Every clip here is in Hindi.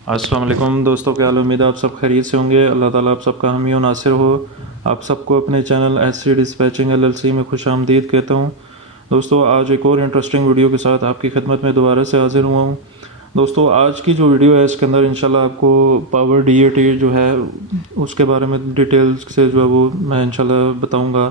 अस्सलाम वालेकुम दोस्तों, क्या हाल है? उम्मीद है आप सब खैरियत से होंगे। अल्लाह ताला आप सबका हामी और नासिर हो। आप सबको अपने चैनल एससी डिस्पैचिंग एलएलसी में खुश आमदीद कहता हूँ। दोस्तों, आज एक और इंटरेस्टिंग वीडियो के साथ आपकी खिदमत में दोबारा से हाजिर हुआ हूँ। दोस्तों, आज की जो वीडियो है इसके अंदर इंशाल्लाह आपको पावर डीएटी जो है उसके बारे में डिटेल्स से जो है वो मैं इंशाल्लाह बताऊँगा।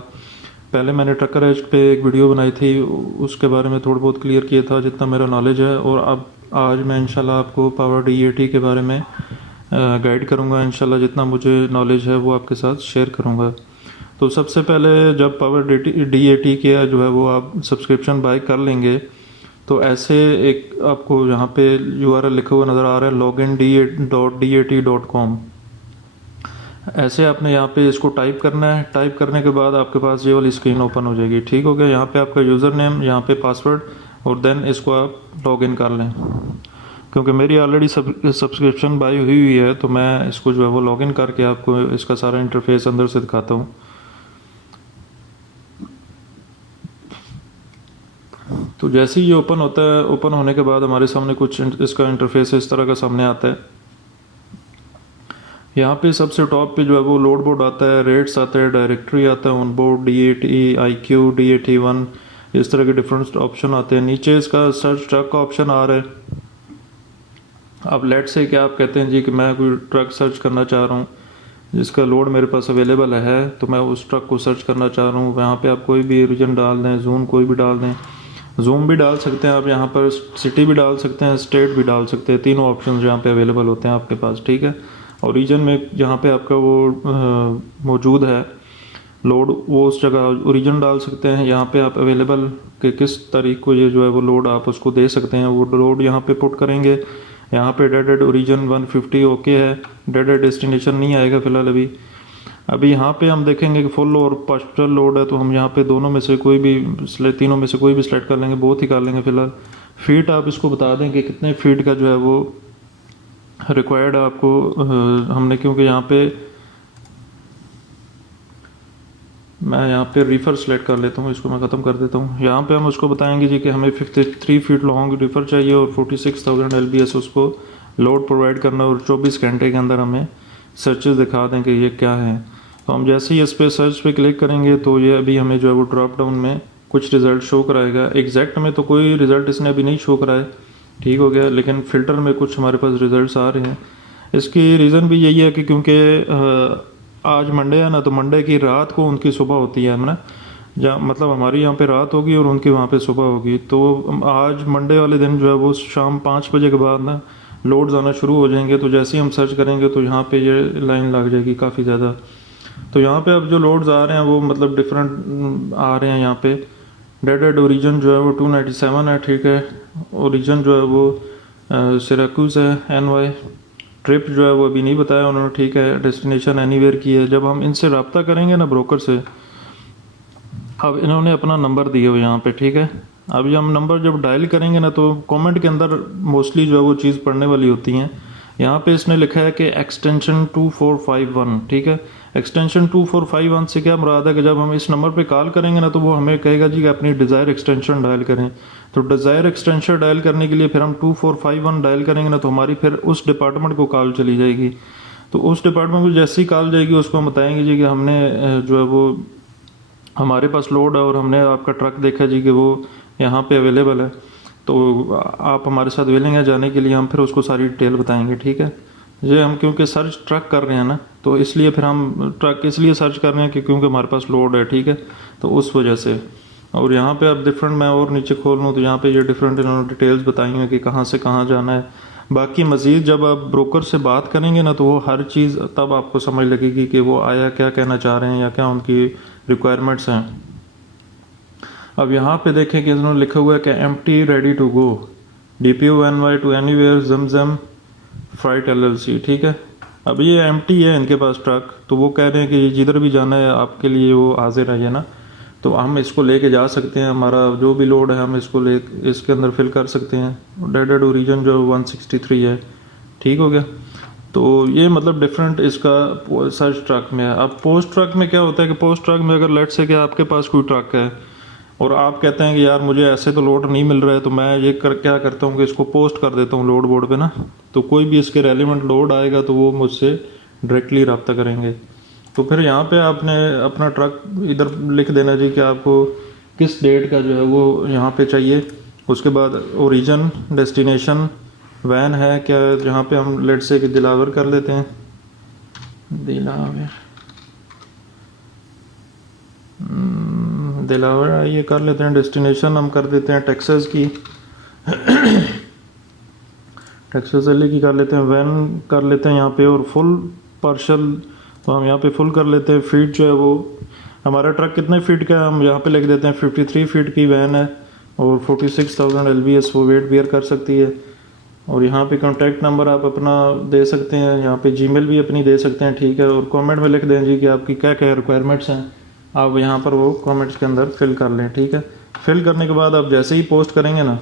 पहले मैंने ट्रकर एज पे एक वीडियो बनाई थी, उसके बारे में थोड़ा बहुत क्लियर किया था जितना मेरा नॉलेज है। और अब आज मैं इंशाल्लाह आपको पावर डीएटी के बारे में गाइड करूंगा। इंशाल्लाह जितना मुझे नॉलेज है वो आपके साथ शेयर करूंगा। तो सबसे पहले जब पावर डीएटी के जो है वो आप सब्सक्रिप्शन बाय कर लेंगे तो ऐसे एक आपको यहाँ पे यूआरएल लिखा हुआ नज़र आ रहा है login.dat.com। ऐसे आपने यहाँ पे इसको टाइप करना है। टाइप करने के बाद आपके पास ये वाली स्क्रीन ओपन हो जाएगी। ठीक हो गया? यहाँ पे आपका यूज़र नेम, यहाँ पे पासवर्ड और देन इसको आप लॉगिन कर लें। क्योंकि मेरी ऑलरेडी सब्सक्रिप्शन बाई हुई है तो मैं इसको जो है वो लॉगिन करके आपको इसका सारा इंटरफेस अंदर से दिखाता हूँ। तो जैसे ही ये ओपन होता है, ओपन होने के बाद हमारे सामने कुछ इसका इंटरफेस इस तरह का सामने आता है। यहाँ पे सबसे टॉप पे जो है वो लोड बोर्ड आता है, रेट्स आता है, डायरेक्टरी आता है, on board, DAT, IQ, DAT1, इस तरह के डिफरेंट ऑप्शन आते हैं। नीचे इसका सर्च ट्रक का ऑप्शन आ रहा है। अब लेट से क्या आप कहते हैं जी कि मैं कोई ट्रक सर्च करना चाह रहा हूँ जिसका लोड मेरे पास अवेलेबल है, तो मैं उस ट्रक को सर्च करना चाह रहा हूँ। यहाँ पे आप कोई भी रीजन डाल दें, जूम कोई भी डाल दें, जूम भी डाल सकते हैं आप, यहाँ पर सिटी भी डाल सकते हैं, स्टेट भी डाल सकते हैं। तीनों ऑप्शन यहाँ पे अवेलेबल होते हैं आपके पास। ठीक है? और रीजन में जहाँ पे आपका वो मौजूद है लोड, वो उस जगह ओरिजिन डाल सकते हैं। यहाँ पे आप अवेलेबल के किस तारीख को ये जो है वो लोड आप उसको दे सकते हैं, वो लोड यहाँ पे पुट करेंगे। यहाँ पे डेडेड ओरिजिन 150 ओके है, डेडेड डेस्टिनेशन नहीं आएगा फिलहाल अभी यहाँ पे हम देखेंगे कि फुल और पार्शियल लोड है, तो हम यहाँ पे दोनों में से कोई भी, तीनों में से कोई भी सिलेक्ट कर लेंगे, बहुत ही कर लेंगे फिलहाल। फीट आप इसको बता दें कि कितने फीट का जो है वो रिक्वायर्ड आपको हमने, क्योंकि यहाँ पे मैं यहाँ पे रिफ़र सेलेक्ट कर लेता हूँ, इसको मैं ख़त्म कर देता हूँ। यहाँ पे हम उसको बताएंगे जी कि हमें 53 फीट लॉन्ग रिफ़र चाहिए और 46,000 LBS उसको लोड प्रोवाइड करना, और 24 घंटे के अंदर हमें सर्चेस दिखा दें कि ये क्या है। तो हम जैसे ही इस पर सर्च पे क्लिक करेंगे तो ये अभी हमें जो है वो ड्रॉप डाउन में कुछ रिज़ल्ट शो कराएगा। एग्जैक्ट में तो कोई रिज़ल्ट इसने अभी नहीं शो कराया, ठीक हो गया, लेकिन फ़िल्टर में कुछ हमारे पास रिज़ल्ट आ रहे हैं। इसकी रीज़न भी यही है कि क्योंकि आज मंडे है ना, तो मंडे की रात को उनकी सुबह होती है ना, जहाँ मतलब हमारी यहाँ पे रात होगी और उनकी वहाँ पे सुबह होगी। तो आज मंडे वाले दिन जो है वो शाम 5 बजे के बाद ना लोड्स आना शुरू हो जाएंगे। तो जैसे ही हम सर्च करेंगे तो यहाँ पे ये लाइन लग जाएगी काफ़ी ज़्यादा। तो यहाँ पे अब जो लोड्स आ रहे हैं वो मतलब डिफरेंट आ रहे हैं। यहाँ पे डेडेड ओरिजिन जो है वो 297 है, ठीक है। ओरिजिन जो है वो सिराक्यूज़ है, NY। ट्रिप जो है वो अभी नहीं बताया उन्होंने, ठीक है। डेस्टिनेशन एनीवेयर की है। जब हम इनसे रब्ता करेंगे ना ब्रोकर से, अब इन्होंने अपना नंबर दिए हुए यहाँ पे, ठीक है। अभी हम नंबर जब डायल करेंगे ना तो कमेंट के अंदर मोस्टली जो है वो चीज़ पढ़ने वाली होती हैं। यहाँ पे इसने लिखा है कि एक्सटेंशन 2451, ठीक है। एक्सटेंशन 2451 से क्या मुराद है कि जब हम इस नंबर पे कॉल करेंगे ना तो वो हमें कहेगा जी कि अपनी डिज़ायर एक्सटेंशन डायल करें। तो डिज़ायर एक्सटेंशन डायल करने के लिए फिर हम 2451 डायल करेंगे ना तो हमारी फिर उस डिपार्टमेंट को कॉल चली जाएगी। तो उस डिपार्टमेंट को जैसी कॉल जाएगी उसको हम बताएंगे जी कि हमने जो है वो हमारे पास लोड है और हमने आपका ट्रक देखा जी कि वो यहाँ पे अवेलेबल है, तो आप हमारे साथ विलिंग है जाने के लिए। हम फिर उसको सारी डिटेल बताएंगे, ठीक है। ये हम क्योंकि सर्च ट्रक कर रहे हैं ना, तो इसलिए फिर हम ट्रक इसलिए सर्च कर रहे हैं कि क्योंकि हमारे पास लोड है, ठीक है, तो उस वजह से। और यहाँ पे अब डिफरेंट, मैं और नीचे खोल लूँ तो यहाँ पे ये डिफरेंट इन्होंने डिटेल्स बताई हैं कि कहाँ से कहाँ जाना है। बाकी मज़ीद जब आप ब्रोकर से बात करेंगे ना तो वो हर चीज़ तब आपको समझ लगेगी कि वो आया क्या कहना चाह रहे हैं या क्या उनकी रिक्वायरमेंट्स हैं। अब यहाँ पे देखें कि इन्होंने लिखा हुआ है कि empty ready to go, DPU NY to anywhere Zamzam freight LLC, ठीक है। अब ये एम्प्टी है इनके पास ट्रक, तो वो कह रहे हैं कि जिधर भी जाना है आपके लिए वो हाजिर है ना, तो हम इसको लेके जा सकते हैं। हमारा जो भी लोड है हम इसको ले इसके अंदर फिल कर सकते हैं। डेडेड ओरिजिन जो 163 है, ठीक हो गया। तो ये मतलब डिफरेंट इसका सर्च ट्रक में है। अब पोस्ट ट्रक में क्या होता है कि पोस्ट ट्रक में अगर लेट से कि आपके पास कोई ट्रक है और आप कहते हैं कि यार मुझे ऐसे तो लोड नहीं मिल रहा है, तो मैं ये क्या करता हूँ कि इसको पोस्ट कर देता हूँ लोड बोर्ड पे ना, तो कोई भी इसके रेलिवेंट लोड आएगा तो वो मुझसे डायरेक्टली रब्ता करेंगे। तो फिर यहाँ पे आपने अपना ट्रक इधर लिख देना जी कि आपको किस डेट का जो है वो यहाँ पे चाहिए। उसके बाद ओरिजिन, डेस्टिनेशन, वैन है क्या, जहाँ पे हम लेट से कि दिलावर कर लेते हैं, दिलावर ये कर लेते हैं। डेस्टिनेशन हम कर देते हैं टेक्सास की, टेक्सास एलए की कर लेते हैं। वैन कर लेते हैं यहाँ पे, और फुल पार्शल तो हम यहाँ पे फुल कर लेते हैं। फीट जो है वो हमारा ट्रक कितने फीट का है हम यहाँ पे लिख देते हैं 53 फीट की वैन है, और 46,000 LBS वो वेट बियर कर सकती है। और यहाँ पे कॉन्टैक्ट नंबर आप अपना दे सकते हैं, यहाँ पे जीमेल भी अपनी दे सकते हैं, ठीक है। और कमेंट में लिख दें जी कि आपकी क्या क्या रिक्वायरमेंट्स हैं, आप यहाँ पर वो कमेंट्स के अंदर फिल कर लें, ठीक है। फिल करने के बाद आप जैसे ही पोस्ट करेंगे ना,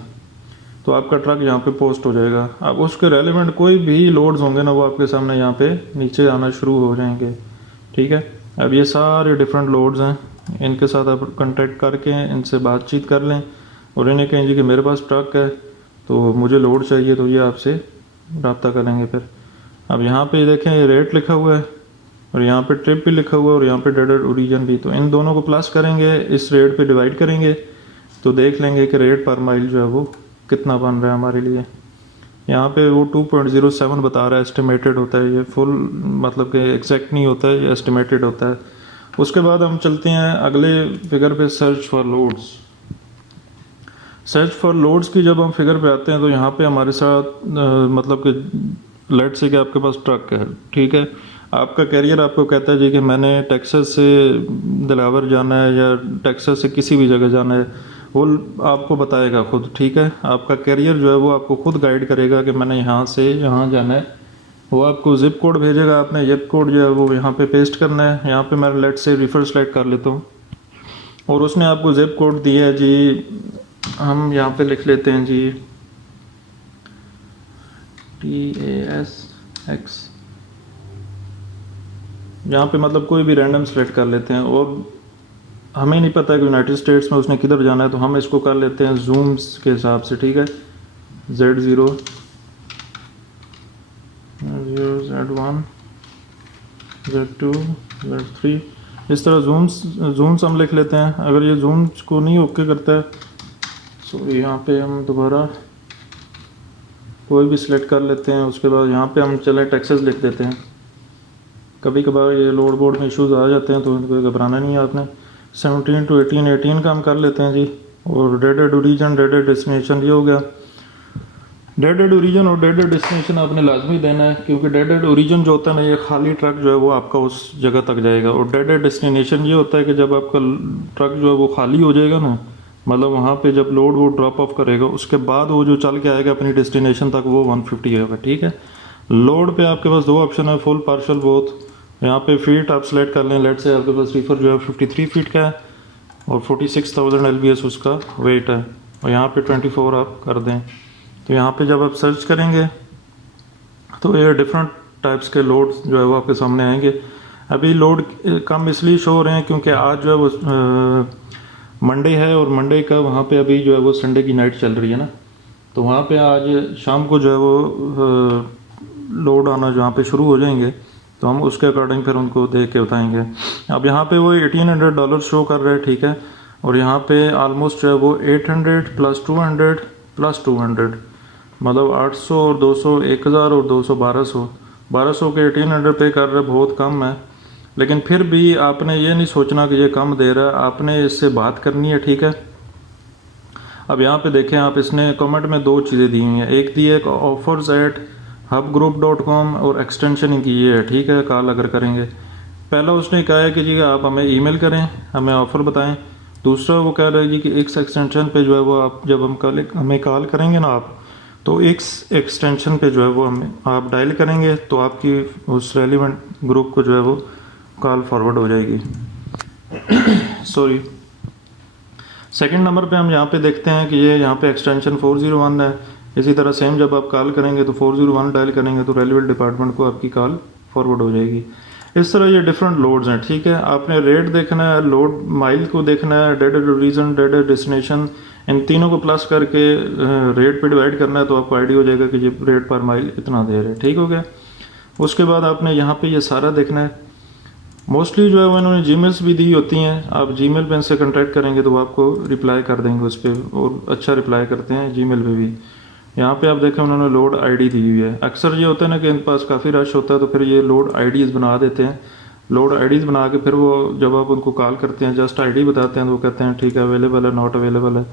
तो आपका ट्रक यहाँ पे पोस्ट हो जाएगा। अब उसके रेलिवेंट कोई भी लोड्स होंगे ना, वो आपके सामने यहाँ पे नीचे आना शुरू हो जाएंगे, ठीक है। अब ये सारे डिफरेंट लोड्स हैं, इनके साथ आप कांटेक्ट करके इनसे बातचीत कर लें और इन्हें कहें जी कि मेरे पास ट्रक है तो मुझे लोड चाहिए, तो ये आपसे रब्ता करेंगे। फिर अब यहाँ पे देखें ये रेट लिखा हुआ है, और यहाँ पे ट्रिप भी लिखा हुआ है, और यहाँ पे डेटेड ओरिजिन भी। तो इन दोनों को प्लस करेंगे, इस रेट पे डिवाइड करेंगे, तो देख लेंगे कि रेट पर माइल जो है वो कितना बन रहा है हमारे लिए। यहाँ पे वो 2.07 बता रहा है, एस्टिमेटेड होता है ये, फुल मतलब कि एग्जैक्ट नहीं होता है, ये एस्टिमेटेड होता है। उसके बाद हम चलते हैं अगले फिगर पे, search for loads. Search for loads की जब हम फिगर पे आते हैं तो यहाँ पे हमारे साथ मतलब कि लेट से कि आपके पास ट्रक है, ठीक है। आपका कैरियर आपको कहता है जी कि मैंने टेक्सास से दिलावर जाना है या टेक्सास से किसी भी जगह जाना है, वो आपको बताएगा खुद, ठीक है। आपका कैरियर जो है वो आपको खुद गाइड करेगा कि मैंने यहाँ से यहाँ जाना है। वो आपको जिप कोड भेजेगा, आपने जिप कोड जो है वो यहाँ पे पेस्ट करना है। यहाँ पे मैं लेट से रिफर सेलेक्ट कर लेता हूँ, और उसने आपको जिप कोड दिया है जी, हम यहाँ पे लिख लेते हैं जी TASX, यहाँ पे मतलब कोई भी रैंडम सेलेक्ट कर लेते हैं। और हमें नहीं पता कि यूनाइटेड स्टेट्स में उसने किधर जाना है, तो हम इसको कर लेते हैं जूम्स के हिसाब से, ठीक है। Z0, Z1, Z2, Z3, इस तरह जूम्स हम लिख लेते हैं। अगर ये जूम्स को नहीं ओके करता है तो यहाँ पे हम दोबारा कोई भी सिलेक्ट कर लेते हैं। उसके बाद यहाँ पे हम चले टेक्सास लिख देते हैं। कभी कभार ये लोड बोर्ड में इश्यूज आ जाते हैं, तो इनको घबराना नहीं है आपने। 17 to 18 का हम कर लेते हैं जी। और डेटेड ओरिजिन, डेटेड डेस्टिनेशन ये हो गया। डेटेड ओरिजिन और डेटेड डेस्टिनेशन आपने लाजमी देना है, क्योंकि डेटेड ओरिजिन जो होता है ना, ये खाली ट्रक जो है वो आपका उस जगह तक जाएगा। और डेटेड डेस्टिनेशन ये होता है कि जब आपका ट्रक जो है वो खाली हो जाएगा ना, मतलब वहाँ पे जब लोड वो ड्रॉप ऑफ करेगा, उसके बाद वो जो चल के आएगा अपनी डेस्टिनेशन तक, वो 150 होगा, ठीक है। लोड पे आपके पास दो ऑप्शन है, फुल पार्शल बोथ। यहाँ पे फीट आप सेलेक्ट कर लें, लेट से आपके पास रीफर जो है 53 फीट का है और 46,000 LBS उसका वेट है, और यहाँ पे 24 आप कर दें। तो यहाँ पे जब आप सर्च करेंगे तो ये डिफरेंट टाइप्स के लोड जो है वो आपके सामने आएंगे। अभी लोड कम इसलिए शो हो रहे हैं क्योंकि आज जो है वो मंडे है, और मंडे का वहाँ पे अभी जो है वो संडे की नाइट चल रही है ना, तो वहाँ पे आज शाम को जो है वो लोड आना जहाँ पे शुरू हो जाएंगे, तो हम उसके अकॉर्डिंग फिर उनको देख के बताएंगे। अब यहाँ पे वो $1,800 शो कर रहे हैं, ठीक है। और यहाँ पे ऑलमोस्ट जो है वो 800 + 200 + 200 मतलब 800 और 200 1000 और 200 1200 के 1800 पे कर रहे, बहुत कम है। लेकिन फिर भी आपने ये नहीं सोचना कि ये कम दे रहा है, आपने इससे बात करनी है, ठीक है। अब यहाँ पे देखें आप, इसने कमेंट में दो चीज़ें दी हुई हैं। एक दी है offers@hubgroup.com और एक्सटेंशन इनकी ये है, ठीक है। कॉल अगर करेंगे, पहला उसने कहा है कि जी आप हमें ईमेल करें, हमें ऑफ़र बताएं। दूसरा वो कह रहा है जी कि एक एक्सटेंशन पे जो है वो आप जब हमें कॉल करेंगे ना आप, तो एक एक्सटेंशन पे जो है वो हमें आप डायल करेंगे, तो आपकी उस रेलिवेंट ग्रुप को जो है वो कॉल फॉरवर्ड हो जाएगी। सॉरी। सेकंड नंबर पे हम यहाँ पे देखते हैं कि ये यहाँ पे एक्सटेंशन 401 है। इसी तरह सेम जब आप कॉल करेंगे तो 401 डायल करेंगे तो रेलिवेंट डिपार्टमेंट को आपकी कॉल फॉरवर्ड हो जाएगी। इस तरह ये डिफरेंट लोड्स हैं, ठीक है। आपने रेट देखना है, लोड माइल को देखना है, डेड रीजन, डेड डेस्टिनेशन, इन तीनों को प्लस करके रेट पे डिवाइड करना है, तो आपको आइडिया हो जाएगा कि ये रेट पर माइल इतना दे रहे हैं, ठीक हो गया। उसके बाद आपने यहाँ पे ये सारा देखना है। मोस्टली जो है वो इन्होंने जीमेल्स भी दी होती हैं, आप जीमेल पे इनसे कॉन्टैक्ट करेंगे तो वो आपको रिप्लाई कर देंगे उस पर, और अच्छा रिप्लाई करते हैं जीमेल पे भी। यहाँ पे आप देखें उन्होंने लोड आईडी दी हुई है। अक्सर ये होता है ना कि इनके पास काफ़ी रश होता है, तो फिर ये लोड आईडीज़ बना देते हैं। लोड आईडीज़ बना के फिर वो जब आप उनको कॉल करते हैं, जस्ट आईडी बताते हैं, तो वो कहते हैं ठीक है अवेलेबल है, नॉट अवेलेबल है,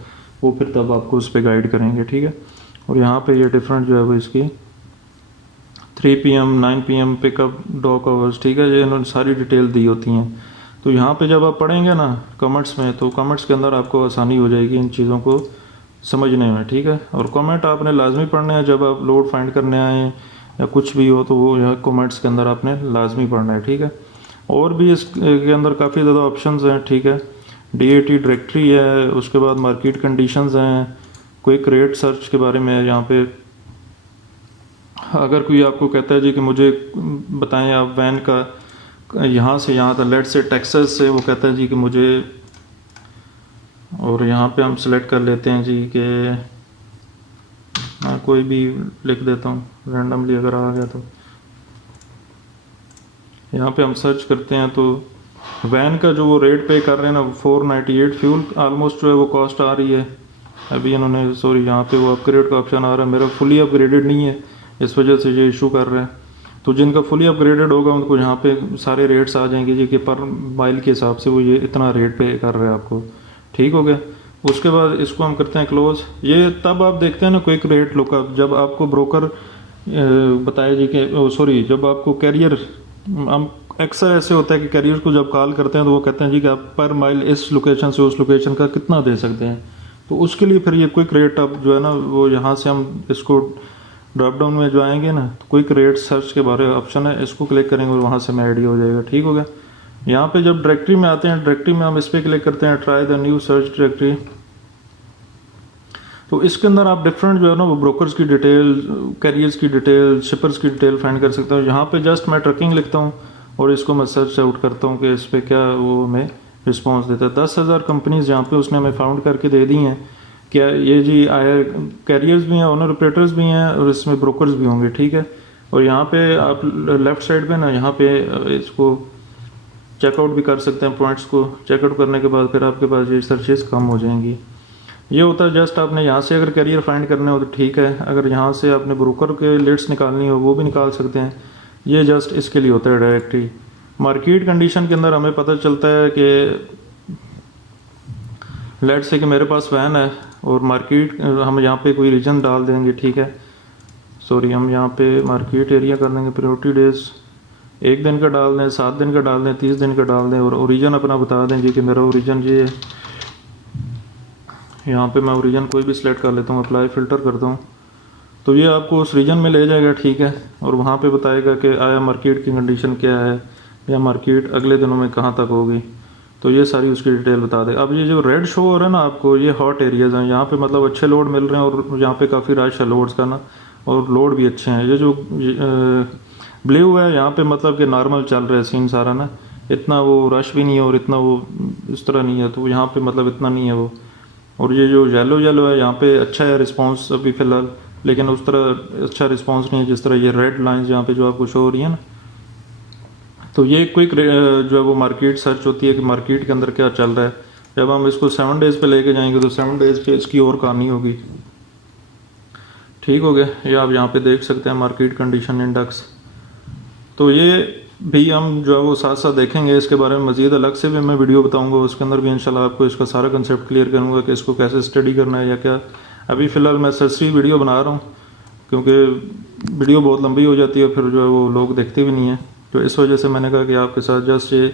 वो फिर तब आपको उस पर गाइड करेंगे, ठीक है। और यहाँ पे ये डिफरेंट जो है वो इसकी 3 PM 9 PM pickup dock hours, ठीक है, ये इन्होंने सारी डिटेल दी होती हैं। तो यहाँ पे जब आप पढ़ेंगे ना कमेंट्स में, तो कमेंट्स के अंदर आपको आसानी हो जाएगी इन चीज़ों को समझने में, ठीक है। और कमेंट आपने लाजमी पढ़ना है, जब आप लोड फाइंड करने आए या कुछ भी हो तो वो यहाँ कमेंट्स के अंदर आपने लाजमी पढ़ना है, ठीक है। और भी इसके अंदर काफ़ी ज़्यादा ऑप्शंस हैं, ठीक है। DAT डायरेक्टरी है, उसके बाद मार्केट कंडीशंस हैं, क्विक रेट सर्च के बारे में यहाँ पे अगर कोई आपको कहता है जी कि मुझे बताएं आप वैन का यहाँ से यहाँ तक, लेट से टेक्सास से, वो कहता है जी कि मुझे, और यहाँ पे हम सेलेक्ट कर लेते हैं जी कि मैं कोई भी लिख देता हूँ रैंडमली, अगर आ गया तो यहाँ पे हम सर्च करते हैं। तो वैन का जो वो रेट पे कर रहे हैं ना 498 फ्यूल ऑलमोस्ट जो है वो कॉस्ट आ रही है। अभी इन्होंने सॉरी यहाँ पे वो अपग्रेड का ऑप्शन आ रहा है, मेरा फुली अपग्रेडेड नहीं है, इस वजह से ये इशू कर रहा है। तो जिनका फुली अपग्रेडेड होगा उनको यहाँ पे सारे रेट्स आ जाएंगे जी कि पर माइल के हिसाब से वो ये इतना रेट पे कर रहा है आपको, ठीक हो गया। उसके बाद इसको हम करते हैं क्लोज। ये तब आप देखते हैं ना क्विक रेट लुकअप, जब आपको ब्रोकर बताए जी कि सॉरी जब आपको कैरियर, हम अक्सर ऐसे होता है कि कैरियर को जब कॉल करते हैं तो वो कहते हैं जी कि आप पर माइल इस लोकेशन से उस लोकेशन का कितना दे सकते हैं। तो उसके लिए फिर ये क्विक रेट अब जो है ना वो यहाँ से हम इसको ड्रॉप डाउन में जो आएंगे ना, तो क्विक रेट सर्च के बारे में ऑप्शन है, इसको क्लिक करेंगे और वहाँ से हमें आइडिया हो जाएगा, ठीक हो गया। यहाँ पे जब डायरेक्टरी में आते हैं, डायरेक्टरी में हम इस पर क्लिक करते हैं try the new search directory. तो इसके अंदर आप डिफरेंट जो है ना वो ब्रोकर्स की डिटेल, कैरियर्स की डिटेल, शिपर्स की डिटेल फाइंड कर सकते हो। यहाँ पे जस्ट मैं ट्रकिंग लिखता हूँ और इसको मैं सर्च आउट करता हूँ कि इस पर क्या वो हमें रिस्पॉन्स देता है। 10,000 कंपनीज यहाँ पे उसने हमें फाउंड करके दे दी हैं। क्या ये जी कैरियर्स भी हैं, ओनर ऑपरेटर्स भी हैं, और इसमें ब्रोकर्स भी होंगे, ठीक है। और यहाँ पे आप लेफ्ट साइड पे ना यहाँ पे इसको चेकआउट भी कर सकते हैं, पॉइंट्स को चेकआउट करने के बाद फिर आपके पास ये सर्चेस कम हो जाएंगी। ये होता है जस्ट आपने यहाँ से अगर कैरियर फाइंड करने हो तो ठीक है, अगर यहाँ से आपने ब्रोकर के लिस्ट निकालनी हो वो भी निकाल सकते हैं। ये जस्ट इसके लिए होता है डायरेक्टली। मार्केट कंडीशन के अंदर हमें पता चलता है कि लेट से कि मेरे पास वैन है और मार्केट, हम यहाँ पे कोई रीजन डाल देंगे, ठीक है, सॉरी हम यहाँ पे मार्केट एरिया कर देंगे, प्रायोरिटी डेज 1 दिन का डाल दें, 7 दिन का डाल दें, 30 दिन का डाल दें, और ओरिजिन अपना बता देंगे कि मेरा ओरिजिन ये है। यहाँ पे मैं ओरिजिन कोई भी सिलेक्ट कर लेता हूँ, अप्लाई फ़िल्टर करता हूँ, तो ये आपको उस रीजन में ले जाएगा, ठीक है। और वहाँ पे बताएगा कि आया मार्केट की कंडीशन क्या है या मार्केट अगले दिनों में कहाँ तक होगी, तो ये सारी उसकी डिटेल बता दे। अब ये जो रेड शो हो रहा है ना आपको, ये हॉट एरियाज़ हैं, यहाँ पे मतलब अच्छे लोड मिल रहे हैं और यहाँ पे काफ़ी रश है लोड्स का ना, और लोड भी अच्छे हैं। ये जो ब्लू है यहाँ पे मतलब कि नॉर्मल चल रहा है सीन सारा ना, इतना वो रश भी नहीं है और इतना वो इस तरह नहीं है, तो यहाँ पे मतलब इतना नहीं है वो। और ये जो येलो है यहाँ पे अच्छा है रिस्पॉन्स अभी फ़िलहाल, लेकिन उस तरह अच्छा रिस्पॉन्स नहीं है जिस तरह ये रेड लाइन्स यहाँ पे जो आपको शो हो रही है ना। तो ये क्विक जो है वो मार्केट सर्च होती है कि मार्केट के अंदर क्या चल रहा है। जब हम इसको 7 डेज़ पे लेके जाएंगे तो 7 डेज़ पे इसकी और कहानी होगी, ठीक हो गया। ये आप यहाँ पे देख सकते हैं मार्केट कंडीशन इंडेक्स। तो ये भी हम जो है वो साथ साथ देखेंगे, इसके बारे में मज़ीद अलग से भी मैं वीडियो बताऊंगा, उसके अंदर भी इंशाल्लाह आपको इसका सारा कंसेप्ट क्लियर करूंगा कि इसको कैसे स्टडी करना है या क्या। अभी फ़िलहाल मैं सरसरी वीडियो बना रहा हूँ क्योंकि वीडियो बहुत लंबी हो जाती है, फिर जो है वो लोग देखते भी नहीं हैं, तो इस वजह से मैंने कहा कि आपके साथ जस्ट ये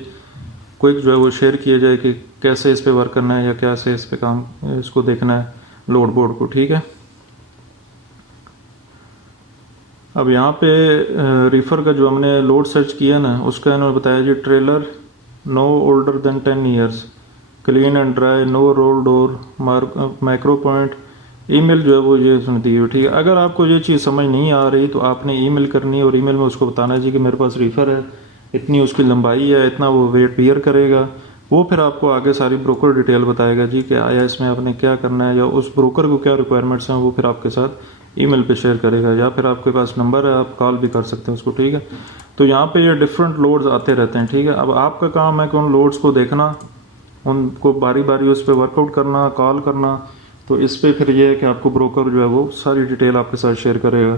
क्विक जो है वो शेयर किया जाए कि कैसे इस पे वर्क करना है या कैसे इस पे काम इसको देखना है लोड बोर्ड को, ठीक है। अब यहाँ पे रिफ़र का जो हमने लोड सर्च किया ना, उसका इन्होंने बताया जी trailer no older than 10 years, clean and dry, no roll door, micro point, email जो है वो ये सुन दी है, ठीक है। अगर आपको ये चीज़ समझ नहीं आ रही तो आपने ईमेल करनी है और ईमेल में उसको बताना है जी कि मेरे पास रिफ़र है, इतनी उसकी लंबाई है, इतना वो वेट बियर करेगा। वो फिर आपको आगे सारी ब्रोकर डिटेल बताएगा जी कि आया इसमें आपने क्या करना है, या उस ब्रोकर को क्या रिक्वायरमेंट्स हैं वो फिर आपके साथ ईमेल पे शेयर करेगा, या फिर आपके पास नंबर है आप कॉल भी कर सकते हैं उसको, ठीक है। तो यहाँ पे ये डिफरेंट लोड्स आते रहते हैं, ठीक है। अब आपका काम है कि उन लोड्स को देखना, उनको बारी बारी उस पर वर्कआउट करना, कॉल करना। तो इस पे फिर ये है कि आपको ब्रोकर जो है वो सारी डिटेल आपके साथ शेयर करेगा।